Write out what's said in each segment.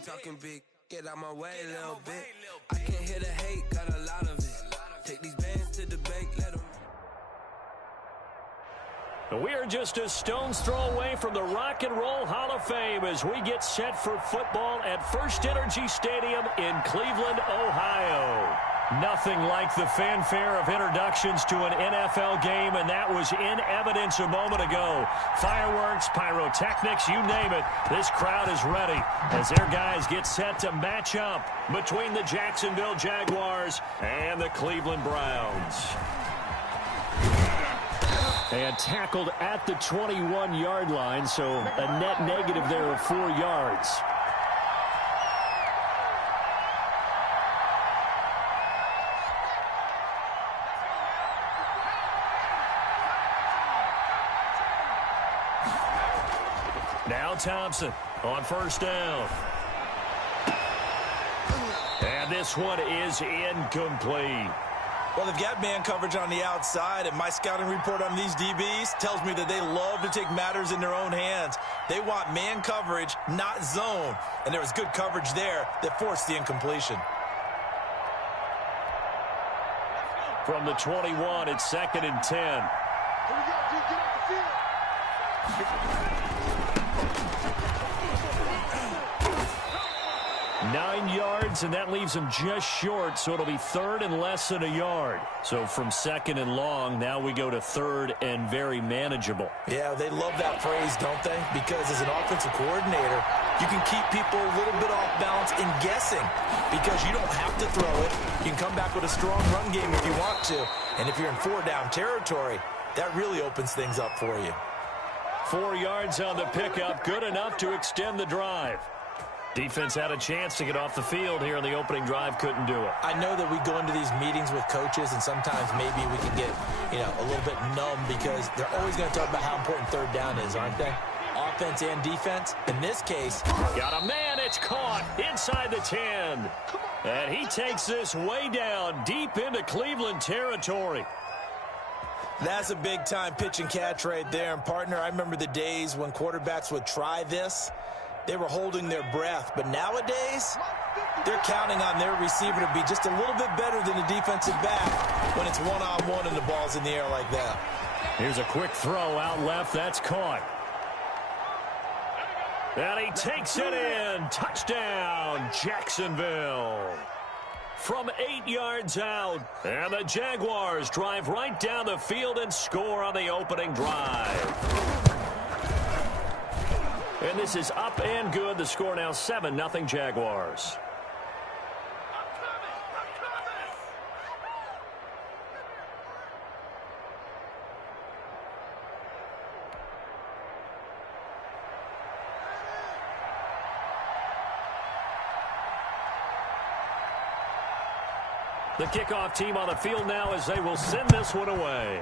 ain't talking big. Get out my way, little bit. I can't hear the hate, got a lot of it. Take these bands to the bank, let them. We're just a stone's throw away from the Rock and Roll Hall of Fame as we get set for football at First Energy Stadium in Cleveland, Ohio. Nothing like the fanfare of introductions to an NFL game, and that was in evidence a moment ago. Fireworks, pyrotechnics, you name it. This crowd is ready as their guys get set to match up between the Jacksonville Jaguars and the Cleveland Browns. And tackled at the 21-yard line, so a net negative there of 4 yards. Now Thompson on first down. And this one is incomplete. Well, they've got man coverage on the outside, and my scouting report on these DBs tells me that they love to take matters in their own hands. They want man coverage, not zone. And there was good coverage there that forced the incompletion. From the 21, it's 2nd and 10. Here we go, dude. Get off the field. 9 yards, and that leaves him just short, so it'll be 3rd and less than a yard. So from 2nd and long, now we go to 3rd and very manageable. Yeah, they love that phrase, don't they? Because as an offensive coordinator, you can keep people a little bit off balance and guessing because you don't have to throw it. You can come back with a strong run game if you want to. And if you're in 4-down territory, that really opens things up for you. 4 yards on the pickup, good enough to extend the drive. Defense had a chance to get off the field here in the opening drive, couldn't do it. I know that we go into these meetings with coaches, and sometimes maybe we can get, a little bit numb because they're always going to talk about how important 3rd down is, aren't they? Offense and defense. In this case, got a man, it's caught inside the 10. And he takes this way down, deep into Cleveland territory. That's a big-time pitch and catch right there. And, partner, I remember the days when quarterbacks would try this. They were holding their breath. But nowadays, they're counting on their receiver to be just a little bit better than the defensive back when it's one-on-one and the ball's in the air like that. Here's a quick throw out left. That's caught. And he takes it in. Touchdown, Jacksonville. From 8 yards out. And the Jaguars drive right down the field and score on the opening drive. And this is up and good. The score now 7-0 Jaguars. The kickoff team on the field now as they will send this one away.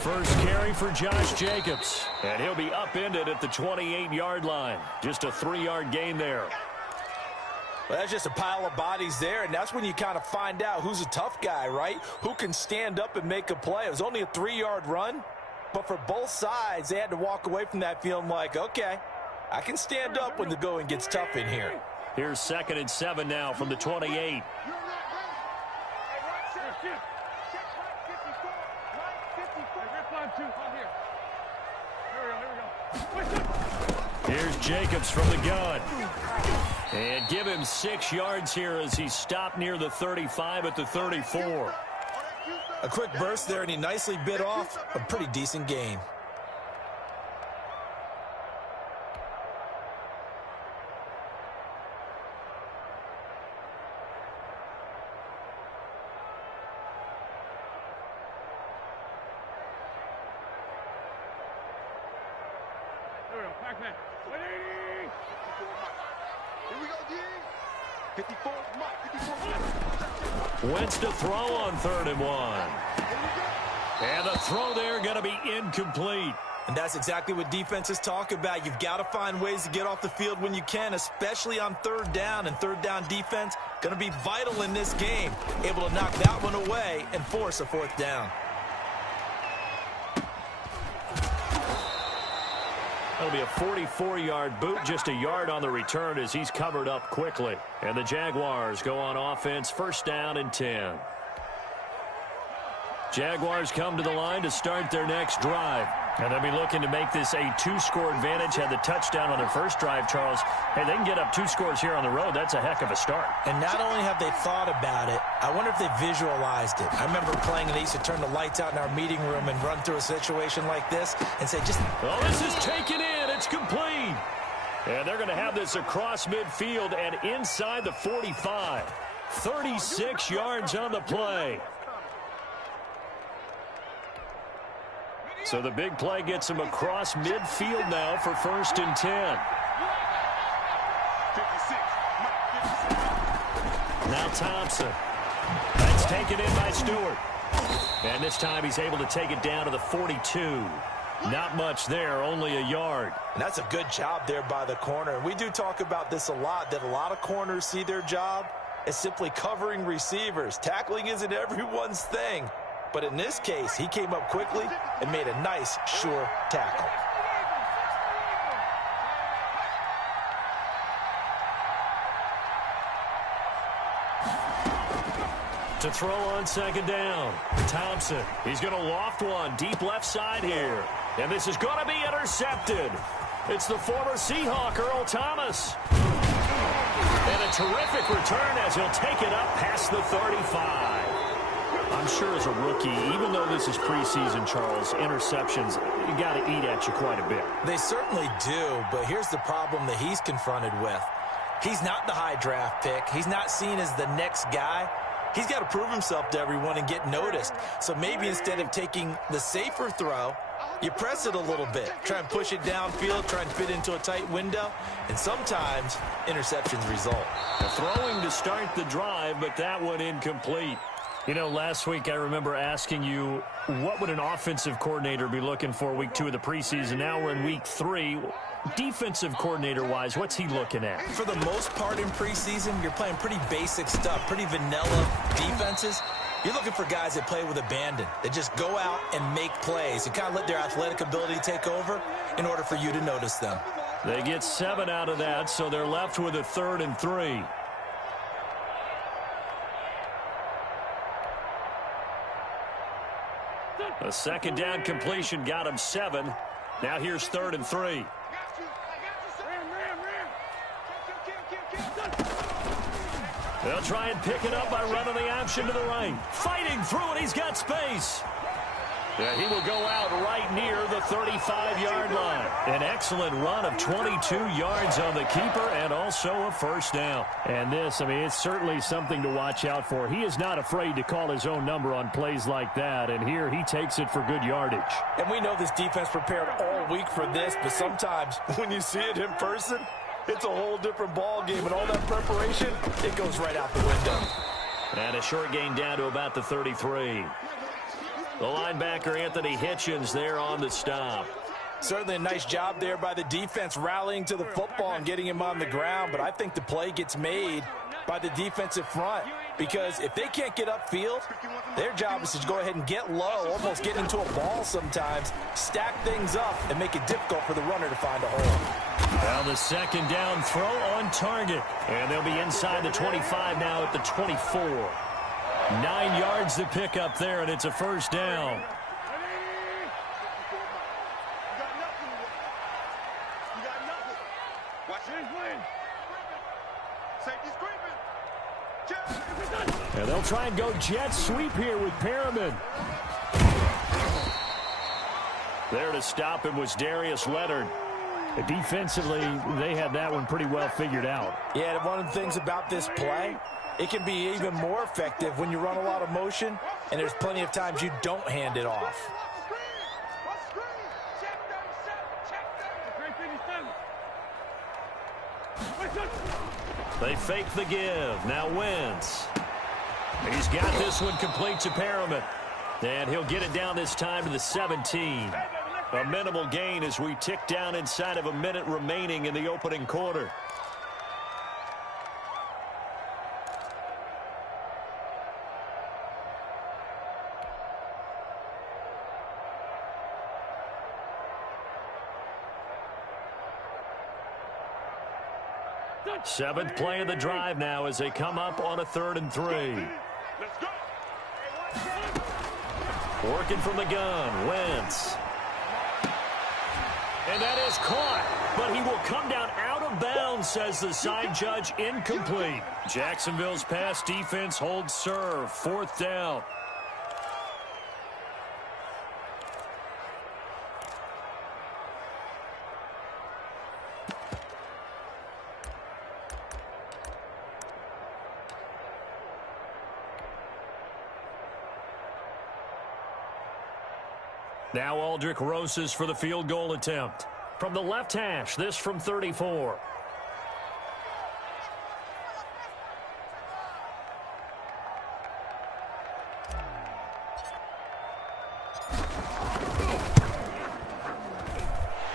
First carry for Josh Jacobs, and he'll be upended at the 28-yard line. Just a 3-yard gain there. Well, that's just a pile of bodies there, and that's when you kind of find out who's a tough guy, right? Who can stand up and make a play. It was only a 3-yard run, but for both sides, they had to walk away from that feeling like, okay, I can stand up when the going gets tough in here. Here's 2nd and 7 now from the 28. Here's Jacobs from the gun. And give him 6 yards here as he stopped near the 35 at the 34. A quick burst there, and he nicely bit off a pretty decent gain. Here we go, D. 54, Mike. 54. Wentz to throw on 3rd and 1. And the throw there going to be incomplete. And that's exactly what defenses talk about. You've got to find ways to get off the field when you can, especially on 3rd down. And 3rd down defense going to be vital in this game. Able to knock that one away and force a 4th down. That'll be a 44-yard boot, just a yard on the return as he's covered up quickly. And the Jaguars go on offense, 1st down and 10. Jaguars come to the line to start their next drive. And they'll be looking to make this a 2-score advantage. Had the touchdown on their first drive, Charles. Hey, they can get up 2 scores here on the road. That's a heck of a start. And not only have they thought about it, I wonder if they visualized it. I remember playing and they used to turn the lights out in our meeting room and run through a situation like this and say, just... Oh, this is taken in. It's complete. And they're going to have this across midfield and inside the 45. 36 yards on the play. So the big play gets him across midfield now for 1st and 10. 56. Now Thompson. That's taken in by Stewart. And this time he's able to take it down to the 42. Not much there, only a yard. And that's a good job there by the corner. And we do talk about this a lot, that a lot of corners see their job as simply covering receivers. Tackling isn't everyone's thing. But in this case, he came up quickly and made a nice, sure tackle. To throw on 2nd down. Thompson. He's going to loft one deep left side here. And this is going to be intercepted. It's the former Seahawk, Earl Thomas. And a terrific return as he'll take it up past the 35. I'm sure as a rookie, even though this is preseason, Charles, interceptions, you got to eat at you quite a bit. They certainly do, but here's the problem that he's confronted with. He's not the high draft pick. He's not seen as the next guy. He's got to prove himself to everyone and get noticed. So maybe instead of taking the safer throw, you press it a little bit. Try and push it downfield, try and fit into a tight window, and sometimes interceptions result. Throwing to start the drive, but that one incomplete. You know, last week I remember asking you, what would an offensive coordinator be looking for week 2 of the preseason? Now we're in week 3. Defensive coordinator-wise, what's he looking at? For the most part in preseason, you're playing pretty basic stuff, pretty vanilla defenses. You're looking for guys that play with abandon, that just go out and make plays and kind of let their athletic ability take over in order for you to notice them. They get 7 out of that, so they're left with a 3rd and 3. A 2nd down completion got him 7. Now here's 3rd and 3. They'll try and pick it up by running the option to the right. Fighting through it, he's got space. Yeah, he will go out right near the 35-yard line. An excellent run of 22 yards on the keeper and also a 1st down. And this, I mean, it's certainly something to watch out for. He is not afraid to call his own number on plays like that, and here he takes it for good yardage. And we know this defense prepared all week for this, but sometimes when you see it in person, it's a whole different ball game, and all that preparation, it goes right out the window. And a short gain down to about the 33. The linebacker, Anthony Hitchens, there on the stop. Certainly a nice job there by the defense rallying to the football and getting him on the ground, but I think the play gets made by the defensive front because if they can't get upfield, their job is to go ahead and get low, almost get into a ball sometimes, stack things up, and make it difficult for the runner to find a hole. Well, the 2nd down throw on target, and they'll be inside the 25 now at the 24. 9 yards to pick up there, and it's a 1st down. And they'll try and go jet sweep here with Perriman. There to stop him was Darius Leonard. Defensively, they had that one pretty well figured out. Yeah, and one of the things about this play, it can be even more effective when you run a lot of motion, and there's plenty of times you don't hand it off. They fake the give. Now Wentz. He's got this one complete to Perriman. And he'll get it down this time to the 17. A minimal gain as we tick down inside of a minute remaining in the opening quarter. Seventh play of the drive now as they come up on a 3rd and 3. Working from the gun, Wentz. And that is caught, but he will come down out of bounds, says the side judge, incomplete. Jacksonville's pass defense holds serve, 4th down. Now Aldrick Rosas for the field goal attempt. From the left hash, this from 34.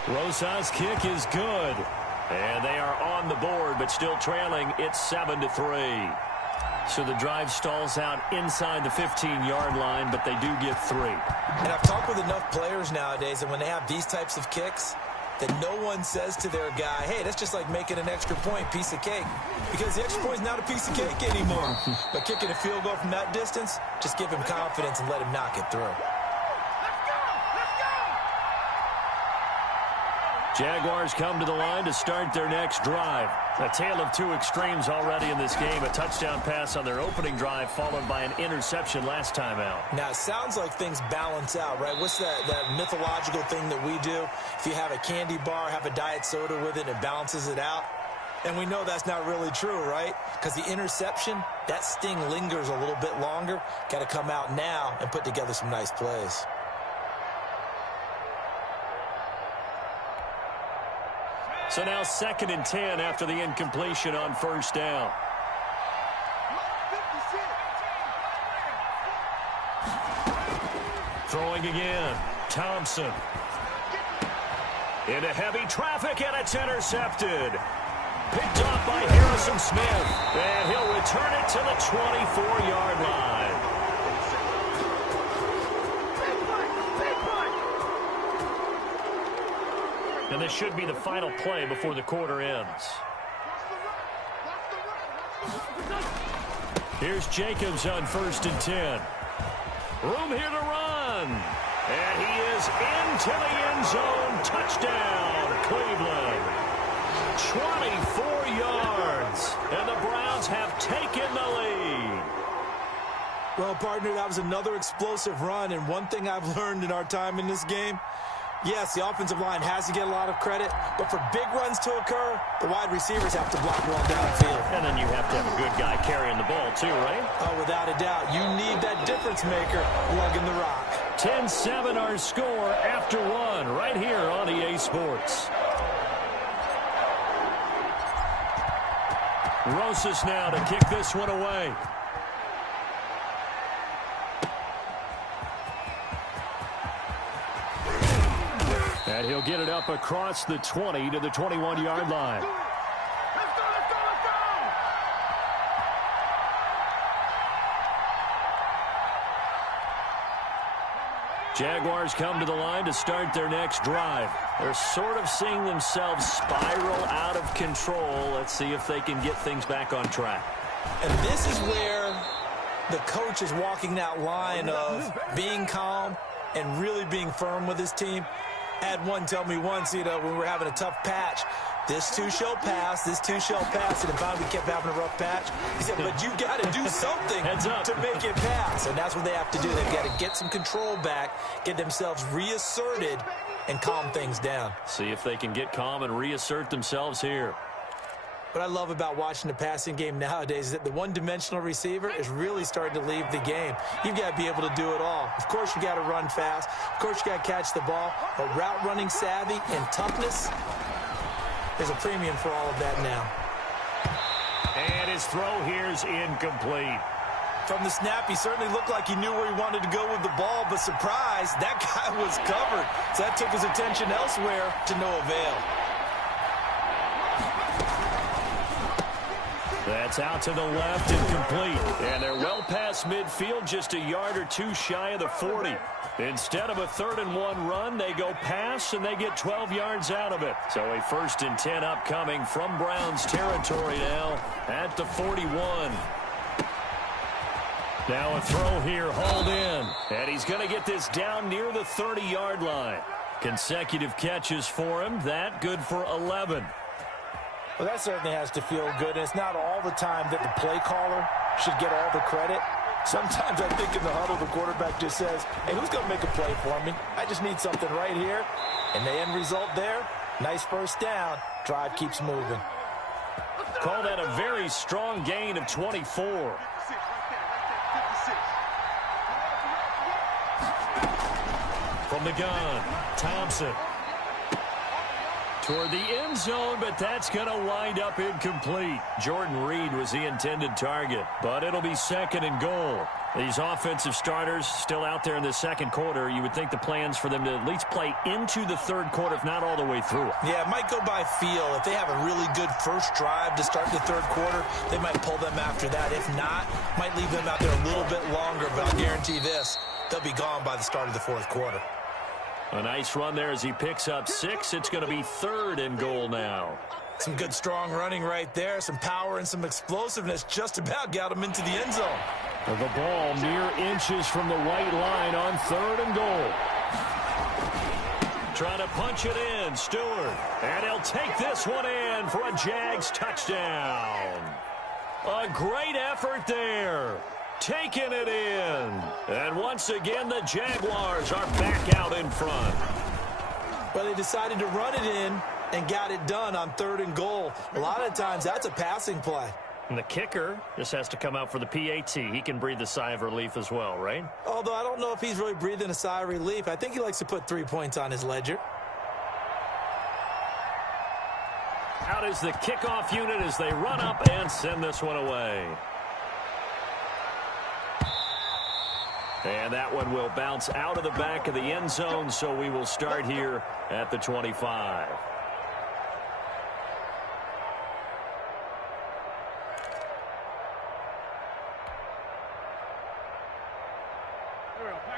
Rosas' kick is good. And they are on the board, but still trailing. It's 7-3. So the drive stalls out inside the 15-yard line, but they do get 3. And I've talked with enough players nowadays, and when they have these types of kicks, that no one says to their guy, hey, that's just like making an extra point, piece of cake. Because the extra point is not a piece of cake anymore. But kicking a field goal from that distance, just give him confidence and let him knock it through. Jaguars come to the line to start their next drive. A tale of two extremes already in this game. A touchdown pass on their opening drive, followed by an interception last time out. Now, it sounds like things balance out, right? What's that mythological thing that we do? If you have a candy bar, have a diet soda with it, it balances it out. And we know that's not really true, right? Because the interception, that sting lingers a little bit longer. Got to come out now and put together some nice plays. So now 2nd and 10 after the incompletion on 1st down. Throwing again. Thompson. Into heavy traffic, and it's intercepted. Picked off by Harrison Smith. And he'll return it to the 24-yard line. And this should be the final play before the quarter ends. Here's Jacobs on 1st and 10. Room here to run. And he is into the end zone. Touchdown, Cleveland. 24 yards. And the Browns have taken the lead. Well, partner, that was another explosive run. And one thing I've learned in our time in this game, yes, the offensive line has to get a lot of credit, but for big runs to occur, the wide receivers have to block well downfield. And then you have to have a good guy carrying the ball too, right? Oh, without a doubt. You need that difference maker lugging the rock. 10-7 our score after one right here on EA Sports. Rosas now to kick this one away. And he'll get it up across the 20 to the 21-yard line. Let's go, let's go, let's go! Jaguars come to the line to start their next drive. They're sort of seeing themselves spiral out of control. Let's see if they can get things back on track. And this is where the coach is walking that line of being calm and really being firm with his team. I had one tell me once, when we were having a tough patch, this too shall pass, this too shall pass. And if we kept having a rough patch, he said, but you got to do something to make it pass. And that's what they have to do. They've got to get some control back, get themselves reasserted, and calm things down. See if they can get calm and reassert themselves here. What I love about watching the passing game nowadays is that the one-dimensional receiver is really starting to leave the game. You've got to be able to do it all. Of course, you got to run fast. Of course, you got to catch the ball. But route running savvy and toughness, there's a premium for all of that now. his throw here's incomplete. From the snap, he certainly looked like he knew where he wanted to go with the ball, but surprise, that guy was covered. So that took his attention elsewhere to no avail. That's out to the left and complete. And they're well past midfield, just a yard or two shy of the 40. Instead of a 3rd-and-1 run, they go pass, and they get 12 yards out of it. So a 1st and 10 upcoming from Browns territory now at the 41. Now a throw here, hauled in. And he's going to get this down near the 30-yard line. Consecutive catches for him. That good for 11. Well, that certainly has to feel good. And it's not all the time that the play caller should get all the credit. Sometimes I think in the huddle, the quarterback just says, hey, who's going to make a play for me? I just need something right here. And the end result there, nice first down. Drive keeps moving. Call that a very strong gain of 24. From the gun, Thompson. Toward the end zone, but that's going to wind up incomplete. Jordan Reed was the intended target, but it'll be 2nd and goal. These offensive starters still out there in the second quarter. You would think the plans for them to at least play into the third quarter, if not all the way through it. Yeah, it might go by feel. If they have a really good first drive to start the third quarter, they might pull them after that. If not, might leave them out there a little bit longer, but I'll guarantee this, they'll be gone by the start of the fourth quarter. A nice run there as he picks up 6. It's going to be 3rd and goal now. Some good, strong running right there. Some power and some explosiveness just about got him into the end zone. The ball mere inches from the white line on 3rd and goal. Trying to punch it in, Stewart. And he'll take this one in for a Jags touchdown. A great effort there. Taking it in. And once again, the Jaguars are back out in front. Well, they decided to run it in and got it done on 3rd and goal. A lot of times, that's a passing play. And the kicker just has to come out for the PAT. He can breathe a sigh of relief as well, right? Although I don't know if he's really breathing a sigh of relief. I think he likes to put 3 points on his ledger. Out is the kickoff unit as they run up and send this one away. And that one will bounce out of the back of the end zone, so we will start here at the 25.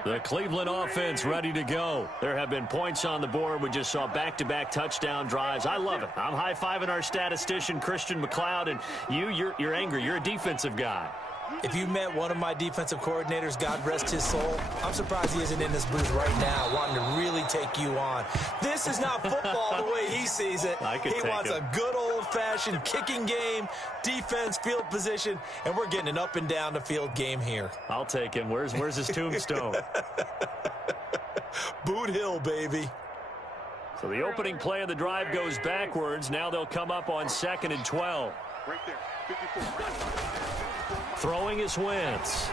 The Cleveland offense ready to go. There have been points on the board. We just saw back-to-back touchdown drives. I love it. I'm high-fiving our statistician, Christian McLeod, and you're angry. You're a defensive guy. If you met one of my defensive coordinators, God rest his soul, I'm surprised he isn't in this booth right now wanting to really take you on. This is not football the way he sees it. He wants a good old-fashioned kicking game, defense, field position, and we're getting an up-and-down-the-field game here. I'll take him. Where's his tombstone? Boot Hill, baby. So the opening play of the drive goes backwards. Now they'll come up on 2nd and 12. Right there, 54. Throwing is Wentz.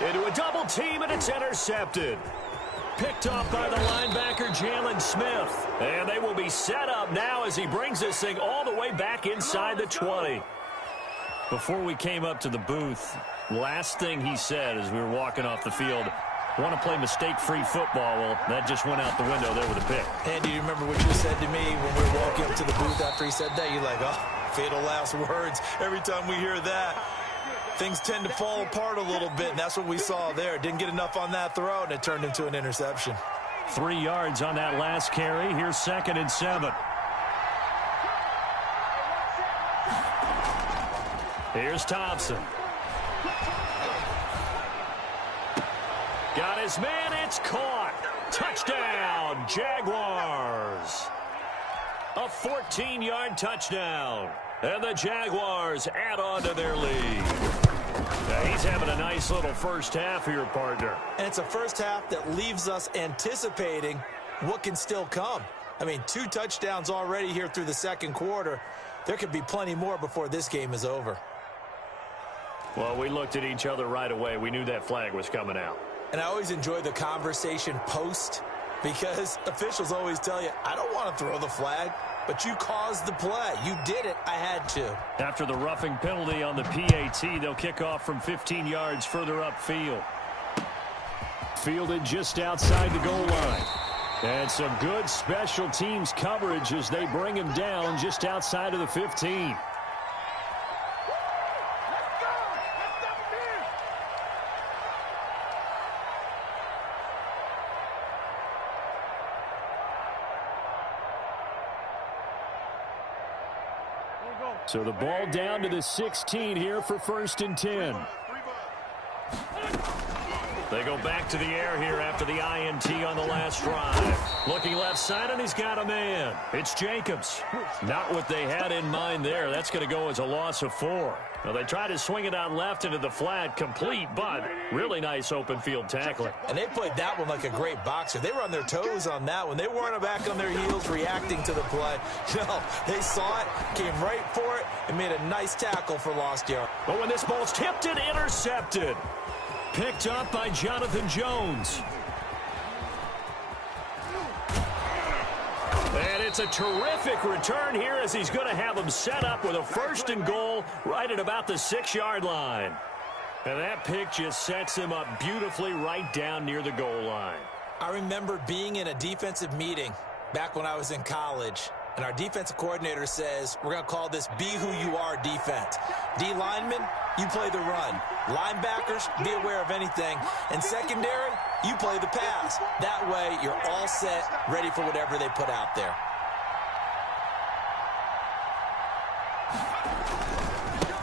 Into a double team, and it's intercepted. Picked off by the linebacker, Jalen Smith. And they will be set up now as he brings this thing all the way back inside the 20. Before we came up to the booth, last thing he said as we were walking off the field, want to play mistake-free football. Well, that just went out the window there with a pick. Andy, you remember what you said to me when we were walking up to the booth after he said that? You're like, oh, fatal last words. Every time we hear that, things tend to fall apart a little bit, and that's what we saw there. Didn't get enough on that throw, and it turned into an interception. 3 yards on that last carry. Here's 2nd and 7. Here's Thompson. Got his man, it's caught. Touchdown, Jaguars. A 14-yard touchdown. And the Jaguars add on to their lead. Now he's having a nice little first half here, partner. And it's a first half that leaves us anticipating what can still come. I mean, 2 touchdowns already here through the second quarter. There could be plenty more before this game is over. Well, we looked at each other right away. We knew that flag was coming out. And I always enjoy the conversation post because officials always tell you, I don't want to throw the flag. but you caused the play. You did it. I had to. After the roughing penalty on the PAT, they'll kick off from 15 yards further upfield. Fielded just outside the goal line. And some good special teams coverage as they bring him down just outside of the 15. So the ball down to the 16 here for 1st and 10. They go back to the air here after the INT on the last drive. Looking left side, and he's got a man. It's Jacobs. Not what they had in mind there. That's going to go as a loss of 4. Well, they tried to swing it out left into the flat, complete, but really nice open field tackling. And they played that one like a great boxer. They were on their toes on that one. They weren't back on their heels reacting to the play. No, they saw it, came right for it, and made a nice tackle for lost yard. But when this ball's tipped and intercepted. Picked up by Jonathan Jones. And it's a terrific return here as he's going to have him set up with a 1st and goal right at about the 6-yard line. And that pick just sets him up beautifully right down near the goal line. I remember being in a defensive meeting back when I was in college, and our defensive coordinator says, we're going to call this Be Who You Are defense. D linemen, you play the run. Linebackers, be aware of anything. And secondary, you play the pass. That way, you're all set, ready for whatever they put out there.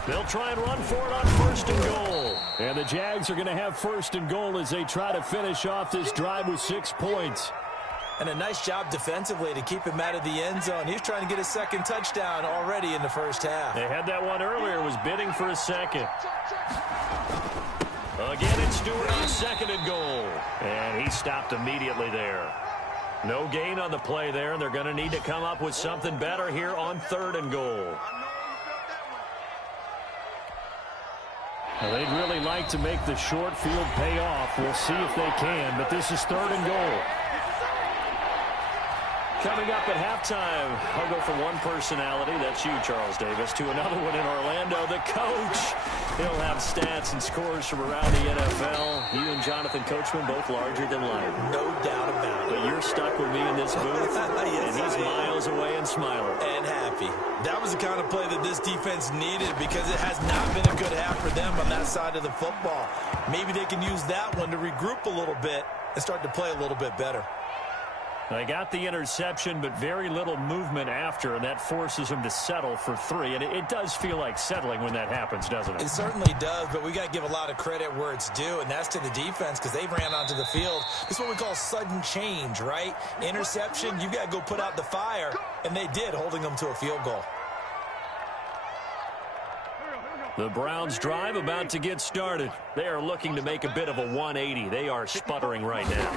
They'll try and run for it on 1st and goal. And the Jags are going to have 1st and goal as they try to finish off this drive with 6 points. And a nice job defensively to keep him out of the end zone. He's trying to get a 2nd touchdown already in the 1st half. They had that one earlier, was bidding for a 2nd. Again, it's Stewart on 2nd and goal. And he stopped immediately there. No gain on the play there, and they're going to need to come up with something better here on 3rd and goal. Well, they'd really like to make the short field pay off. We'll see if they can, but this is 3rd and goal. Coming up at halftime, I'll go from one personality, that's you, Charles Davis, to another one in Orlando, the coach. He'll have stats and scores from around the NFL. You and Jonathan Coachman, both larger than life. No doubt about it. But you're stuck with me in this booth, yes, and he's miles away and smiling. And happy. That was the kind of play that this defense needed because it has not been a good half for them on that side of the football. Maybe they can use that one to regroup a little bit and start to play a little bit better. They got the interception, but very little movement after, and that forces them to settle for 3. And it does feel like settling when that happens, doesn't it? It certainly does, but we got to give a lot of credit where it's due, and that's to the defense because they ran onto the field. This is what we call sudden change, right? Interception, you got to go put out the fire, and they did, holding them to a field goal. The Browns drive about to get started. They are looking to make a bit of a 180. They are sputtering right now.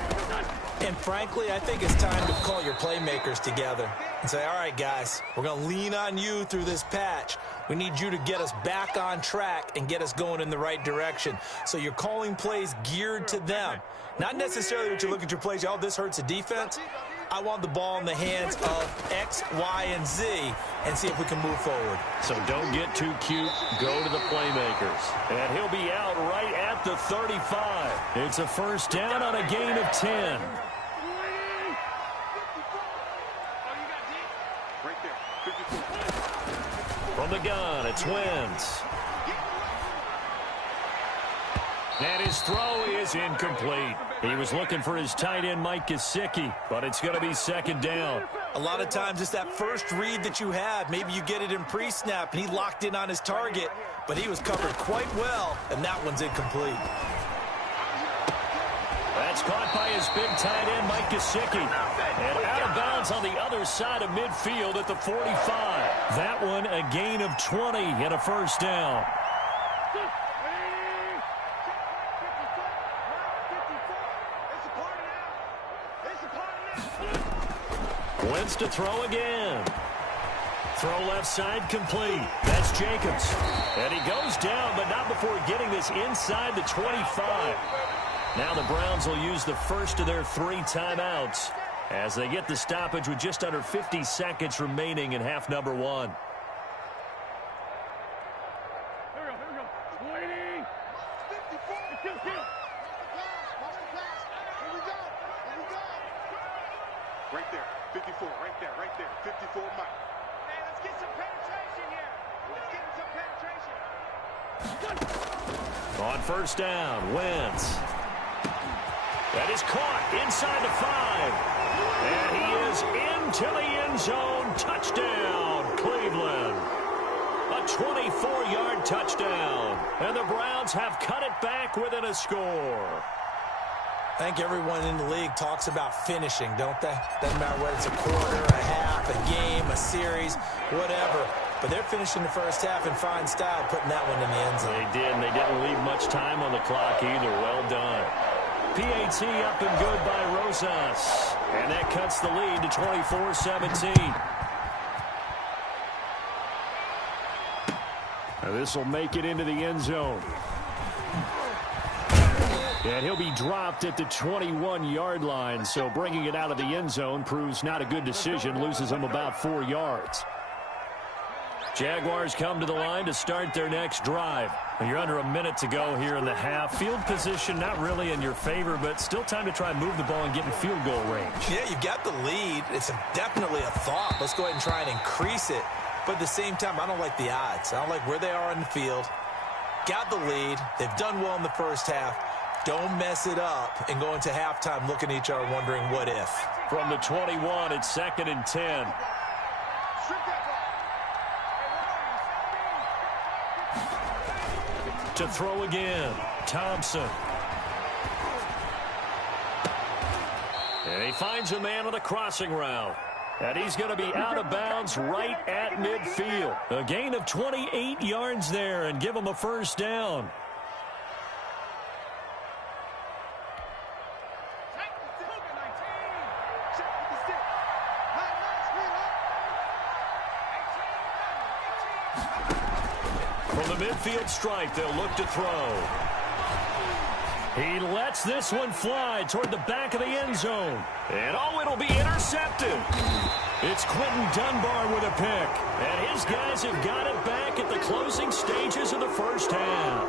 And frankly, I think it's time to call your playmakers together and say, all right, guys, we're going to lean on you through this patch. We need you to get us back on track and get us going in the right direction. So you're calling plays geared to them. Not necessarily that you look at your plays, oh, this hurts the defense. I want the ball in the hands of X, Y, and Z and see if we can move forward. So don't get too cute. Go to the playmakers. And he'll be out right at the 35. It's a 1st down on a gain of 10. From the gun, it's Wentz. And his throw is incomplete. He was looking for his tight end, Mike Gesicki, but it's going to be 2nd down. A lot of times it's that first read that you have. Maybe you get it in pre-snap, and he locked in on his target, but he was covered quite well, and that one's incomplete. That's caught by his big tight end, Mike Gesicki. And out of bounds on the other side of midfield at the 45. That one a gain of 20 and a 1st down. Wentz to throw again. Throw left side complete. That's Jacobs. And he goes down, but not before getting this inside the 25. Now the Browns will use the first of their 3 timeouts. as they get the stoppage with just under 50 seconds remaining in half number one. Right there, 54, right there, 54 Mike. Hey, let's get some penetration here. Let's get some penetration. On first down, Wentz. That is caught inside the 5. And he is into the end zone. Touchdown, Cleveland. A 24-yard touchdown. And the Browns have cut it back within a score. I think everyone in the league talks about finishing, don't they? Doesn't matter whether it's a quarter, a half, a game, a series, whatever. But they're finishing the first half in fine style, putting that one in the end zone. They did, and they didn't leave much time on the clock either. Well done. PAT up and good by Rosas. And that cuts the lead to 24-17. This will make it into the end zone. And he'll be dropped at the 21-yard line, so bringing it out of the end zone proves not a good decision, loses him about 4 yards. Jaguars come to the line to start their next drive. You're under a minute to go here in the half. Field position not really in your favor, but still time to try and move the ball and get in field goal range. Yeah, you've got the lead. It's definitely a thought. Let's go ahead and try and increase it. But at the same time, I don't like the odds. I don't like where they are in the field. Got the lead. They've done well in the first half. Don't mess it up and go into halftime looking at each other wondering what if. From the 21, it's 2nd and 10. To throw again, Thompson. And he finds a man on a crossing route. And he's going to be out of bounds right at midfield. A gain of 28 yards there and give him a first down. From the midfield stripe, they'll look to throw. He lets this one fly toward the back of the end zone. And oh, it'll be intercepted. It's Quentin Dunbar with a pick. And his guys have got it back at the closing stages of the first half.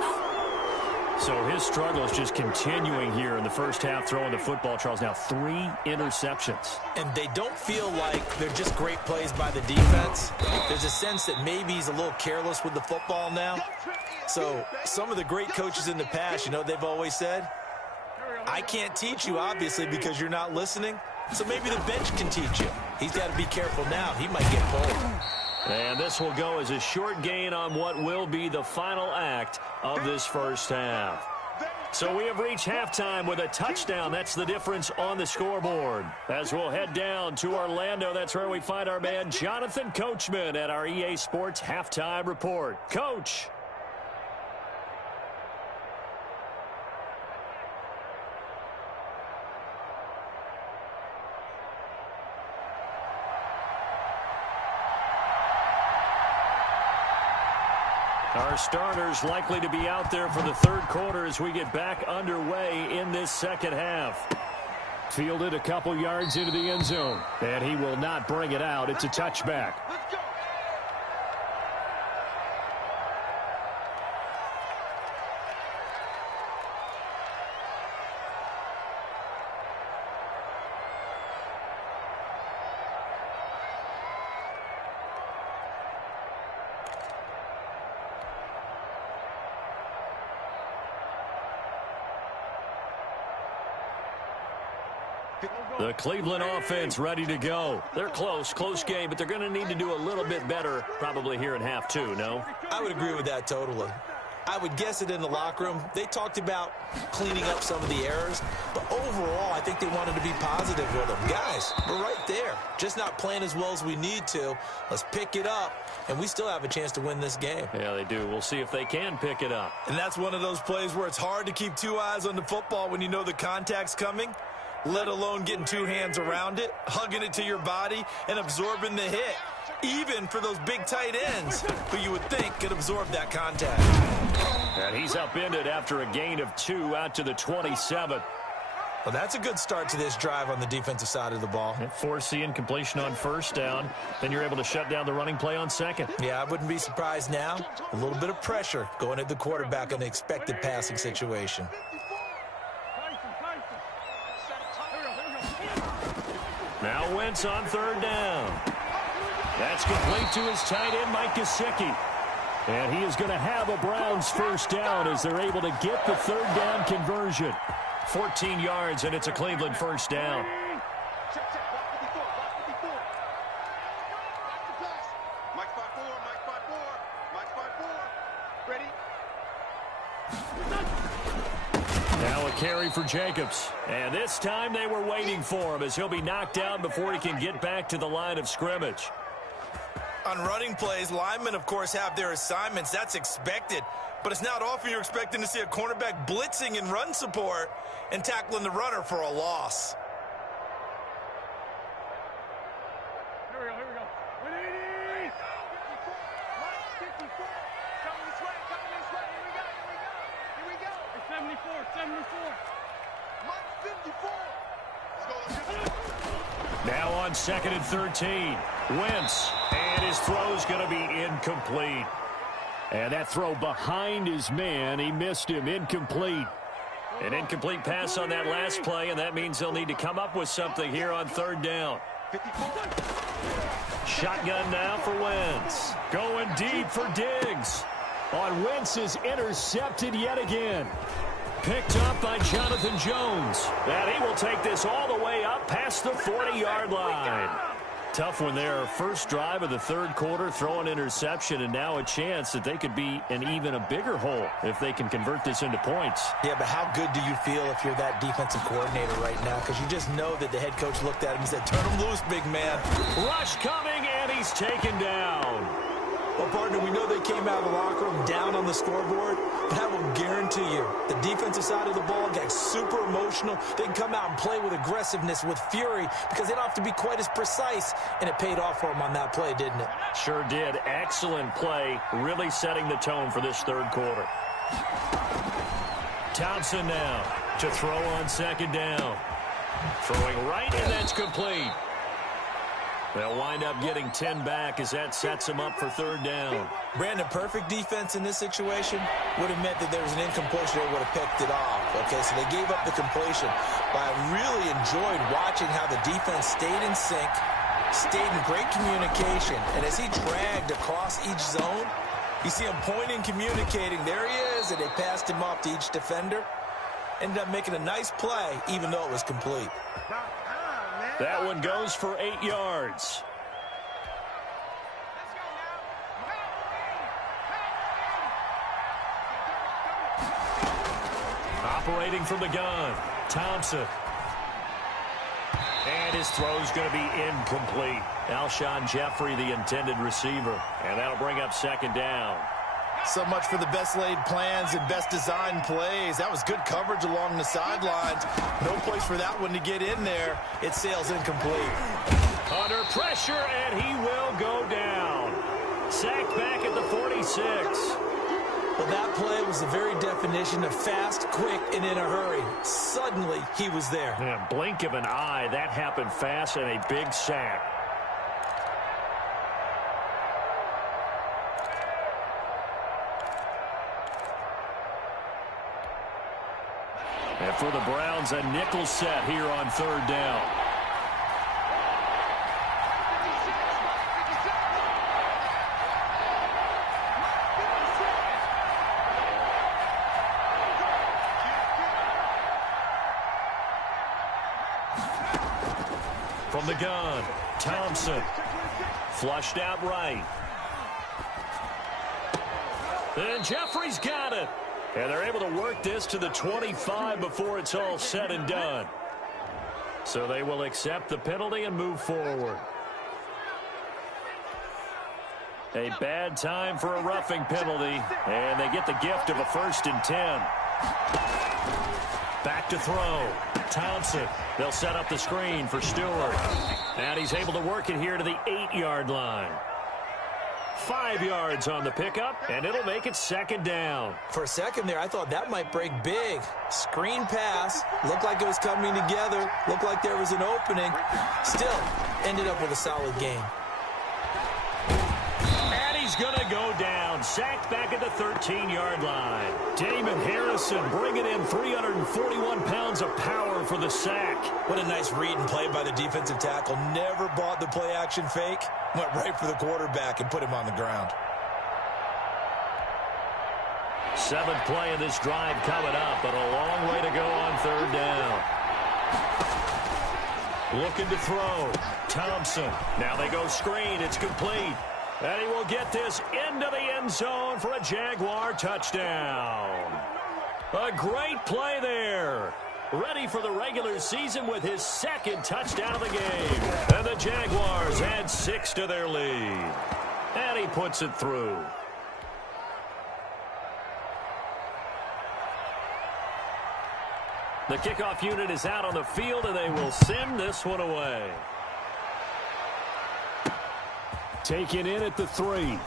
So his struggle is just continuing here in the first half, throwing the football, Charles. Now 3 interceptions. And they don't feel like they're just great plays by the defense. There's a sense that maybe he's a little careless with the football now. So some of the great coaches in the past, you know, they've always said, I can't teach you, obviously, because you're not listening. So maybe the bench can teach you. He's got to be careful now. He might get pulled. And this will go as a short gain on what will be the final act of this first half. So we have reached halftime with a touchdown. That's the difference on the scoreboard. As we'll head down to Orlando, that's where we find our man Jonathan Coachman at our EA Sports Halftime Report. Coach. Our starters likely to be out there for the third quarter as we get back underway in this second half. Fielded a couple yards into the end zone, and he will not bring it out. It's a touchback. Let's go. The Cleveland offense ready to go. They're close game, but they're going to need to do a little bit better probably here in half 2, no? I would agree with that totally. I would guess it in the locker room. They talked about cleaning up some of the errors, but overall, I think they wanted to be positive with them. Guys, we're right there. Just not playing as well as we need to. Let's pick it up, and we still have a chance to win this game. Yeah, they do. We'll see if they can pick it up. And that's one of those plays where it's hard to keep 2 eyes on the football when you know the contact's coming, let alone getting 2 hands around it, hugging it to your body, and absorbing the hit. Even for those big tight ends who you would think could absorb that contact. And he's upended after a gain of 2 out to the 27. Well, that's a good start to this drive on the defensive side of the ball. Force the incompletion on first down. Then you're able to shut down the running play on second. Yeah, I wouldn't be surprised now. A little bit of pressure going at the quarterback in the expected passing situation. Now Wentz on third down. That's complete to his tight end, Mike Gesicki. And he is going to have a Browns first down as they're able to get the third down conversion. 14 yards, and it's a Cleveland first down. Now a carry for Jacobs. And this time they were waiting for him as he'll be knocked down before he can get back to the line of scrimmage. On running plays, linemen, of course, have their assignments. That's expected. But it's not often you're expecting to see a cornerback blitzing in run support and tackling the runner for a loss. Here we go. Ready? 54. Coming this way. Here we go. It's 74. Mike 54. Let's go. Now on 2nd and 13. Wentz. And his throw's going to be incomplete. And that throw behind his man, he missed him. Incomplete. An incomplete pass on that last play, and that means they'll need to come up with something here on third down. Shotgun now for Wentz. Going deep for Diggs. On Wentz is intercepted yet again. Picked up by Jonathan Jones. And he will take this all the way up past the 40-yard line. Tough one there. First drive of the third quarter, throw an interception, and now a chance that they could be in even a bigger hole if they can convert this into points. Yeah, but how good do you feel if you're that defensive coordinator right now? Because you just know that the head coach looked at him and said, turn him loose, big man. Rush coming, and he's taken down. Well, partner, we know they came out of the locker room down on the scoreboard, but I will guarantee you the defensive side of the ball got super emotional. They can come out and play with aggressiveness, with fury, because they don't have to be quite as precise, and it paid off for them on that play, didn't it? Sure did. Excellent play, really setting the tone for this third quarter. Thompson now to throw on second down. Throwing right, and that's complete. They'll wind up getting 10 back as that sets them up for third down. Brandon, perfect defense in this situation would have meant that there was an incompletion. They would have picked it off. Okay, so they gave up the completion. But I really enjoyed watching how the defense stayed in sync, stayed in great communication. And as he dragged across each zone, you see him pointing, communicating. There he is, and they passed him off to each defender. Ended up making a nice play, even though it was complete. That one goes for 8 yards. Operating from the gun, Thompson. And his throw's going to be incomplete. Alshon Jeffrey, the intended receiver. And that'll bring up second down. So much for the best laid plans and best designed plays. That was good coverage along the sidelines. No place for that one to get in there. It sails incomplete. Under pressure, and he will go down. Sacked back at the 46. Well, that play was the very definition of fast, quick, and in a hurry. Suddenly, he was there. Yeah, blink of an eye, that happened fast, and a big sack. And for the Browns, a nickel set here on third down. From the gun, Thompson. Flushed out right. And Jeffrey's got it. And they're able to work this to the 25 before it's all said and done. So they will accept the penalty and move forward. A bad time for a roughing penalty. And they get the gift of a 1st and 10. Back to throw. Thompson. They'll set up the screen for Stewart. And he's able to work it here to the 8-yard line. 5 yards on the pickup, and it'll make it 2nd down. For a second there, I thought that might break big. Screen pass. Looked like it was coming together. Looked like there was an opening. Still, ended up with a solid game. And he's going to go down. Sacked back at the 13-yard line. Damon Harrison bringing in 341 pounds of power for the sack. What a nice read and play by the defensive tackle. Never bought the play-action fake. Went right for the quarterback and put him on the ground. 7th play of this drive coming up, but a long way to go on 3rd down. Looking to throw. Thompson. Now they go screen. It's complete. And he will get this into the end zone for a Jaguar touchdown. A great play there. Ready for the regular season with his 2nd touchdown of the game. And the Jaguars add 6 to their lead. And he puts it through. The kickoff unit is out on the field, and they will send this one away. Taken in at the 3.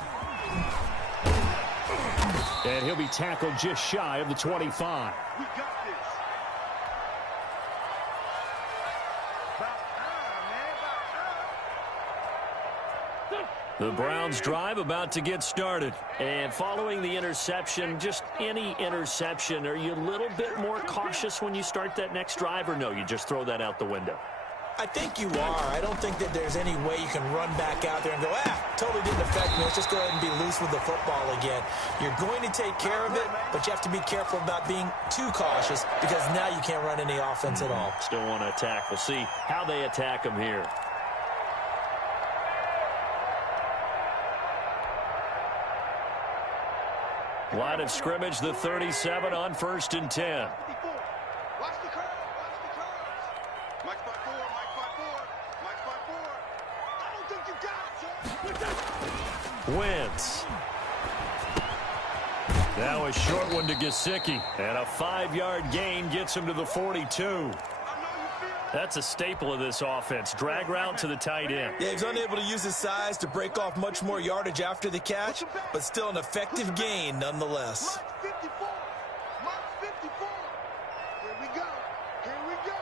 And he'll be tackled just shy of the 25. We got this. The Browns drive about to get started. And following the interception, just any interception, are you a little bit more cautious when you start that next drive, or no, you just throw that out the window? I think you are. I don't think that there's any way you can run back out there and go, totally didn't affect me. Let's just go ahead and be loose with the football again. You're going to take care of it, but you have to be careful about being too cautious because now you can't run any offense at all. Still want to attack. We'll see how they attack him here. Line of scrimmage, the 37 on 1st and 10. Watch the curve. Watch the curve. Mike 5-4. Mike 5-4. I don't think you got it, sir. Wentz. Now a short one to Gesicki. And a 5-yard gain gets him to the 42. That's a staple of this offense. Drag route to the tight end. Yeah, he's unable to use his size to break off much more yardage after the catch, but still an effective gain nonetheless. Mike 54. Mike 54. Here we go. Here we go.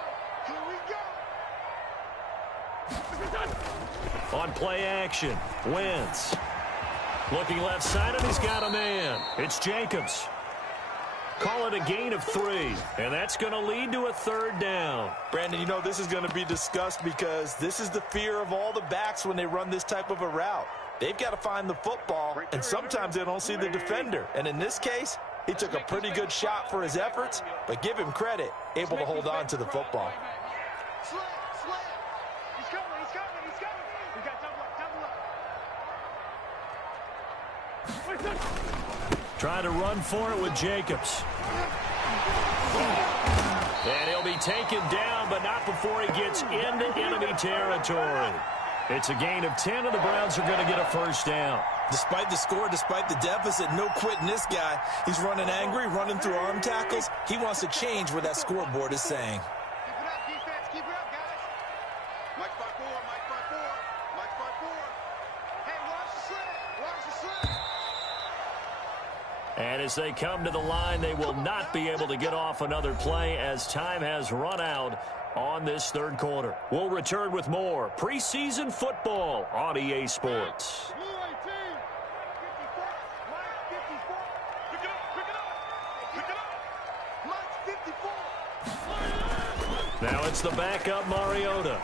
Here we go. On play action, Wentz. Looking left-sided, he's got a man. It's Jacobs. Call it a gain of 3, and that's going to lead to a 3rd down. Brandon, you know this is going to be discussed because this is the fear of all the backs when they run this type of a route. They've got to find the football, and sometimes they don't see the defender. And in this case, he took a pretty good shot for his efforts, but give him credit, able to hold on to the football. Slam. He's coming. We got double up. Trying to run for it with Jacobs. And he'll be taken down, but not before he gets into enemy territory. It's a gain of 10, and the Browns are going to get a 1st down. Despite the score, despite the deficit, no quitting this guy. He's running angry, running through arm tackles. He wants to change what that scoreboard is saying. Keep it up, defense. Keep it up, guys. Mike 5-4. Mike 5-4. Hey, watch the slant. Watch the slant. And as they come to the line, they will not be able to get off another play as time has run out on this 3rd quarter. We'll return with more preseason football on EA Sports. Now it's the backup Mariota.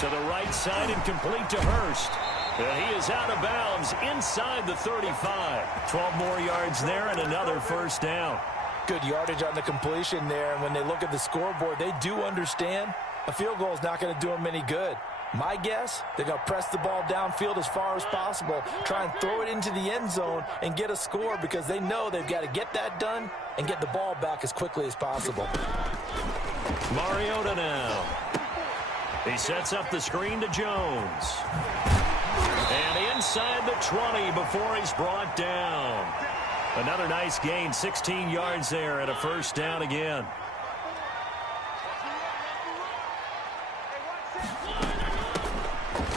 To the right side and complete to Hurst. And he is out of bounds inside the 35. 12 more yards there and another 1st down. Good yardage on the completion there. And when they look at the scoreboard, they do understand a field goal is not going to do them any good. My guess, they're going to press the ball downfield as far as possible, try and throw it into the end zone and get a score because they know they've got to get that done and get the ball back as quickly as possible. Mariota now. He sets up the screen to Jones. And inside the 20 before he's brought down. Another nice gain, 16 yards there and a 1st down again.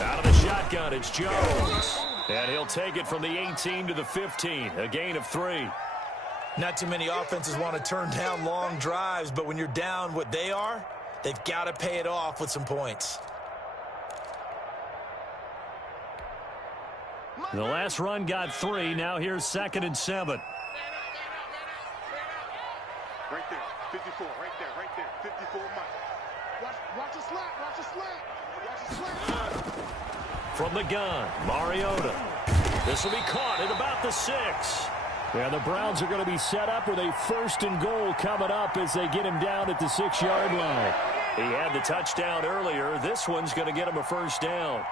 Out of the shotgun, it's Jones. And he'll take it from the 18 to the 15, a gain of 3. Not too many offenses want to turn down long drives, but when you're down what they are, they've got to pay it off with some points. The last run got 3. Now here's 2nd and 7. Right there, 54, right there, 54, Mike. Watch a slant, watch a slant. Watch a slant. From the gun, Mariota. This will be caught at about the 6. Yeah, the Browns are going to be set up with a 1st and goal coming up as they get him down at the 6-yard line. He had the touchdown earlier. This one's going to get him a 1st down.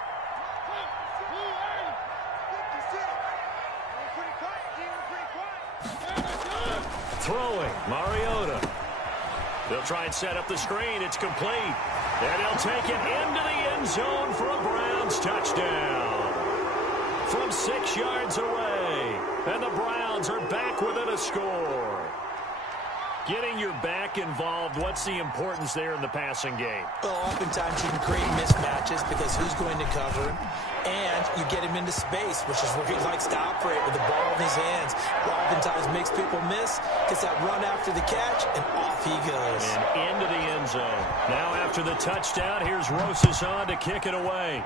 Throwing, Mariota. They'll try and set up the screen. It's complete. And he'll take it into the end zone for a Browns touchdown. From 6 yards away. And the Browns are back within a score. Getting your back involved, what's the importance there in the passing game? Well, oftentimes you can create mismatches because who's going to cover him, and you get him into space, which is where he likes to operate with the ball in his hands. It oftentimes makes people miss, gets that run after the catch, and off he goes. And into the end zone. Now after the touchdown, here's Rosas on to kick it away.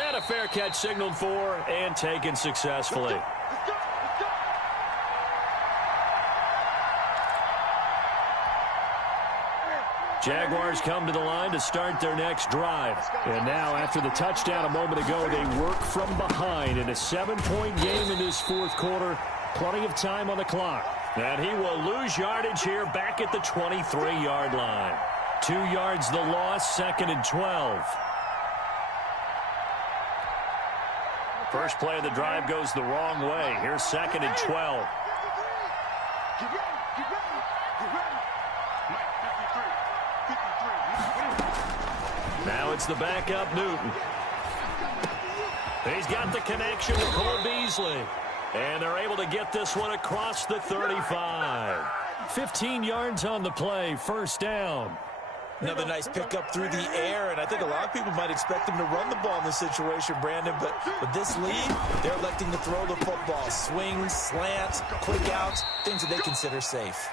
And a fair catch signaled for and taken successfully. Jaguars come to the line to start their next drive. And now, after the touchdown a moment ago, they work from behind in a 7-point game in this 4th quarter. Plenty of time on the clock. And he will lose yardage here back at the 23-yard line. 2 yards the loss, 2nd and 12. First play of the drive goes the wrong way. Here's 2nd and 12. Now it's the backup, Newton. He's got the connection to Cole Beasley. And they're able to get this one across the 35. 15 yards on the play, 1st down. Another nice pickup through the air, and I think a lot of people might expect him to run the ball in this situation, Brandon, but with this lead, they're electing to throw the football. Swings, slants, quick outs, things that they consider safe.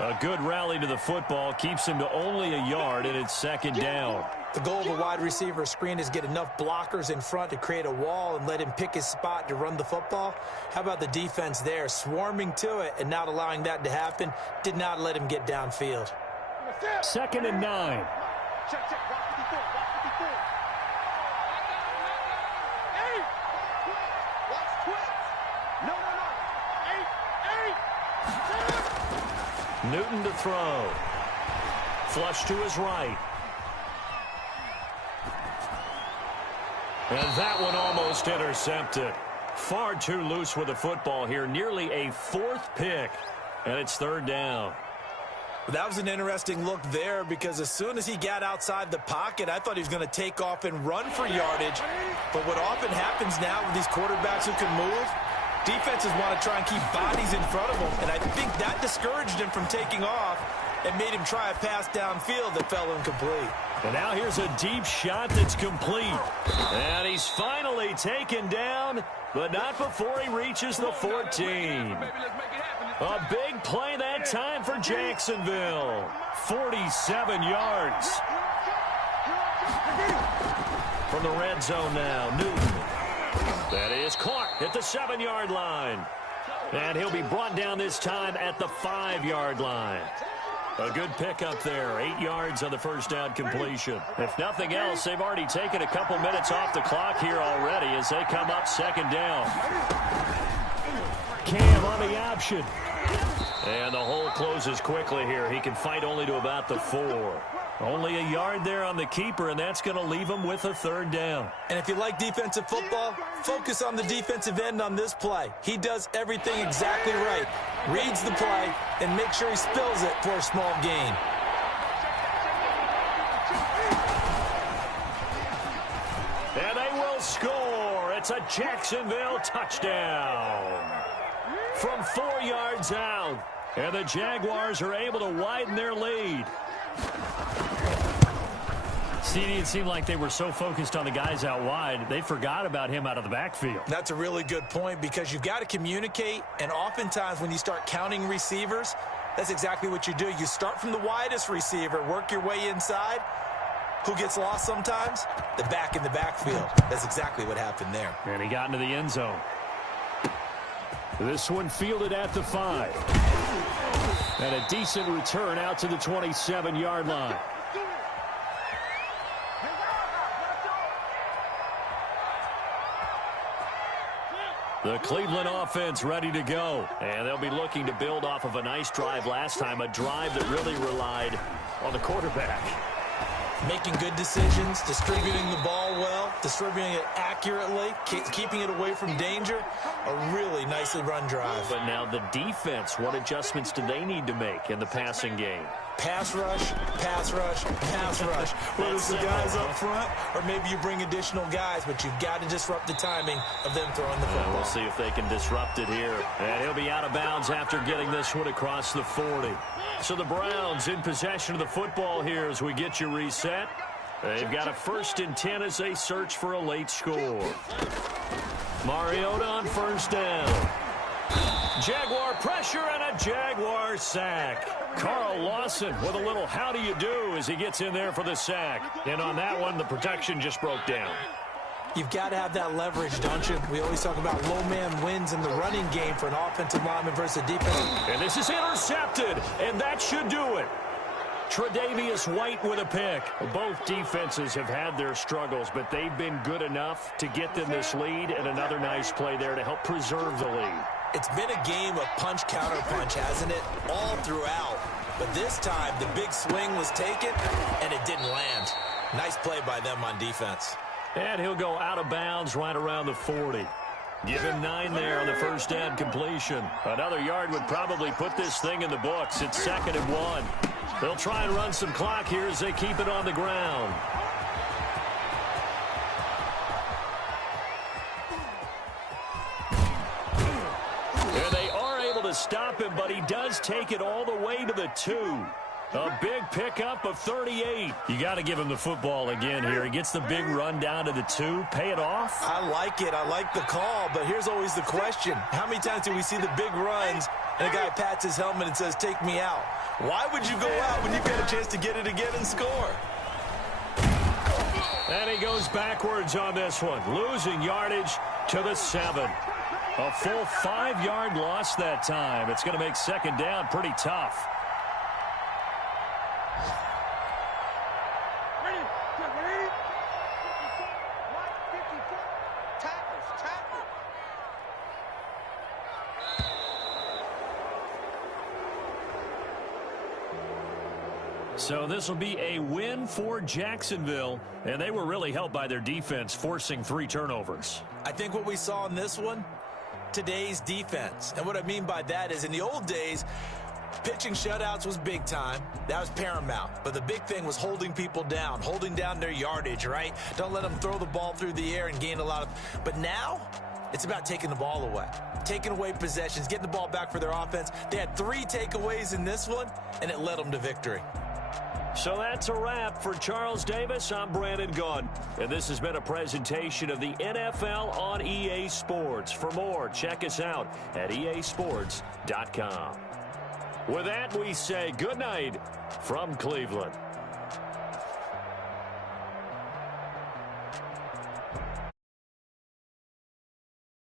A good rally to the football keeps him to only a yard, and it's 2nd down. The goal of a wide receiver screen is get enough blockers in front to create a wall and let him pick his spot to run the football. How about the defense there, swarming to it and not allowing that to happen? Did not let him get downfield. 2nd and 9. Check, watch 54, watch 54. Hey! Watch twist. No. 8. Newton to throw. Flush to his right. And that one almost intercepted. Far too loose with the football here. Nearly a 4th pick. And it's 3rd down. That was an interesting look there because as soon as he got outside the pocket, I thought he was going to take off and run for yardage. But what often happens now with these quarterbacks who can move, defenses want to try and keep bodies in front of them. And I think that discouraged him from taking off and made him try a pass downfield that fell incomplete. And now here's a deep shot that's complete. And he's finally taken down, but not before he reaches the 14. A big play that time for Jacksonville. 47 yards. From the red zone now, Newton. That is caught at the 7-yard line. And he'll be brought down this time at the 5-yard line. A good pickup there. 8 yards on the 1st down completion. If nothing else, they've already taken a couple minutes off the clock here already as they come up 2nd down. Cam on the option. And the hole closes quickly here. He can fight only to about the 4. Only a yard there on the keeper, and that's going to leave him with a 3rd down. And if you like defensive football, focus on the defensive end on this play. He does everything exactly right. Reads the play and makes sure he spills it for a small gain. And they will score. It's a Jacksonville touchdown. From 4 yards out. And the Jaguars are able to widen their lead. See, it seemed like they were so focused on the guys out wide, they forgot about him out of the backfield. That's a really good point because you've got to communicate, and oftentimes when you start counting receivers, that's exactly what you do. You start from the widest receiver, work your way inside. Who gets lost sometimes? The back in the backfield. That's exactly what happened there. And he got into the end zone. This one fielded at the 5. And a decent return out to the 27-yard line. The Cleveland offense ready to go. And they'll be looking to build off of a nice drive last time, a drive that really relied on the quarterback. Making good decisions, distributing the ball well, distributing it accurately, keeping it away from danger. A really nicely run drive. But now the defense, what adjustments do they need to make in the passing game? Pass rush, pass rush, pass rush. Whether it's the guys up front or maybe you bring additional guys, but you've got to disrupt the timing of them throwing the football. We'll see if they can disrupt it here. And he'll be out of bounds after getting this one across the 40. So the Browns in possession of the football here as we get you reset. They've got a 1st and 10 as they search for a late score. Mariota on 1st down. Jaguar pressure and a Jaguar sack. Carl Lawson with a little how do you do as he gets in there for the sack. And on that one, the protection just broke down. You've got to have that leverage, don't you? We always talk about low man wins in the running game for an offensive lineman versus a defense. And this is intercepted, and that should do it. Tre'Davious White with a pick. Both defenses have had their struggles, but they've been good enough to get them this lead, and another nice play there to help preserve the lead. It's been a game of punch-counter-punch, hasn't it? All throughout. But this time, the big swing was taken, and it didn't land. Nice play by them on defense. And he'll go out of bounds right around the 40. Give him 9 there on the 1st down completion. Another yard would probably put this thing in the books. It's 2nd and 1. They'll try and run some clock here as they keep it on the ground. And they are able to stop him, but he does take it all the way to the 2. A big pickup of 38. You got to give him the football again here. He gets the big run down to the 2. Pay it off. I like it. I like the call, but here's always the question. How many times do we see the big runs and a guy pats his helmet and says, take me out? Why would you go out when you've got a chance to get it again and score? And he goes backwards on this one, losing yardage to the 7. A full 5-yard loss that time. It's going to make 2nd down pretty tough. So this will be a win for Jacksonville, and they were really helped by their defense, forcing 3 turnovers. I think what we saw in this one, today's defense. And what I mean by that is in the old days, pitching shutouts was big time. That was paramount. But the big thing was holding people down, holding down their yardage, right? Don't let them throw the ball through the air and gain a lot of... But now, it's about taking the ball away. Taking away possessions, getting the ball back for their offense. They had 3 takeaways in this one, and it led them to victory. So that's a wrap for Charles Davis. I'm Brandon Gunn, and this has been a presentation of the NFL on EA Sports. For more, check us out at easports.com. With that, we say good night from Cleveland.